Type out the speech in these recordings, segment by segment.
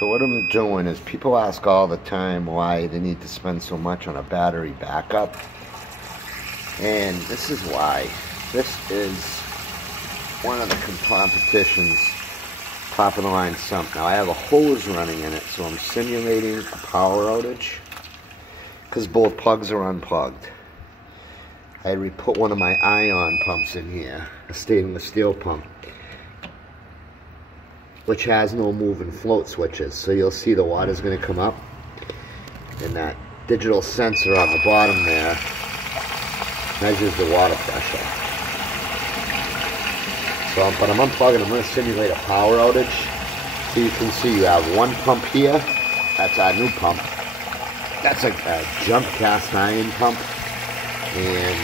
So what I'm doing is, people ask all the time why they need to spend so much on a battery backup. And this is why. This is one of the competition's top of the line sump. Now I have a hose running in it, so I'm simulating a power outage because both plugs are unplugged. I re-put one of my ion pumps in here, a stainless steel pump, which has no move and float switches. So you'll see the water's going to come up, and that digital sensor on the bottom there measures the water pressure. So, but I'm unplugging, I'm going to simulate a power outage. So you can see you have one pump here, that's our new pump. That's a jump cast iron pump, and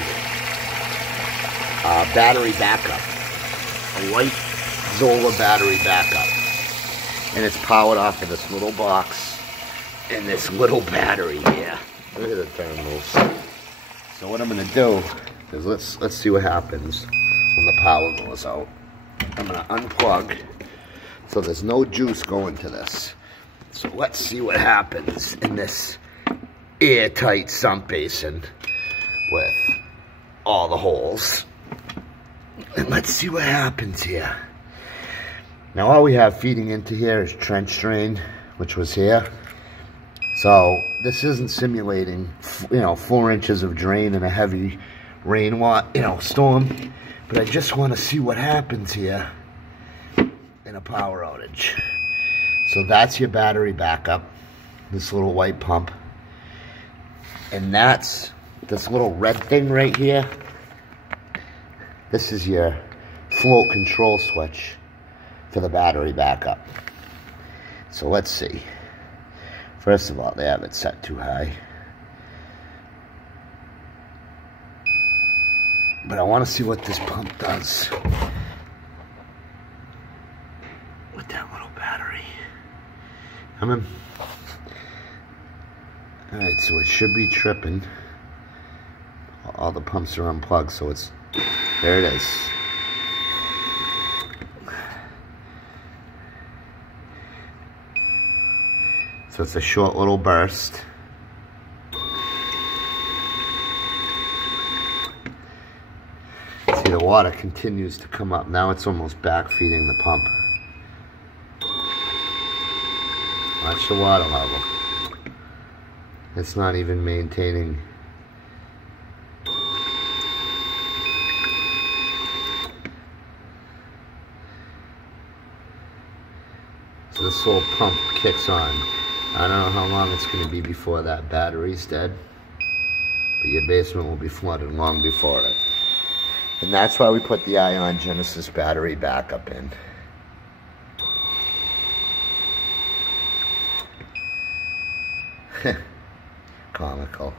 battery backup. A white Zola battery backup. And it's powered off of this little box and this little battery here. Look at the terminals. So what I'm gonna do is let's see what happens when the power goes out. I'm gonna unplug so there's no juice going to this. So let's see what happens in this airtight sump basin with all the holes. And let's see what happens here. Now all we have feeding into here is trench drain, which was here. So this isn't simulating, 4 inches of drain in a heavy rain, storm. But I just want to see what happens here in a power outage. So that's your battery backup, this little white pump. And that's this little red thing right here. This is your float control switch for the battery backup. So let's see. First of all, they have it set too high. But I want to see what this pump does with that little battery. Alright, so it should be tripping. All the pumps are unplugged, so it's, there it is. So it's a short little burst. See, the water continues to come up. Now it's almost back feeding the pump. Watch the water level. It's not even maintaining. So this whole pump kicks on. I don't know how long it's going to be before that battery's dead, but your basement will be flooded long before it. And that's why we put the Ion Genesis battery backup in. Comical.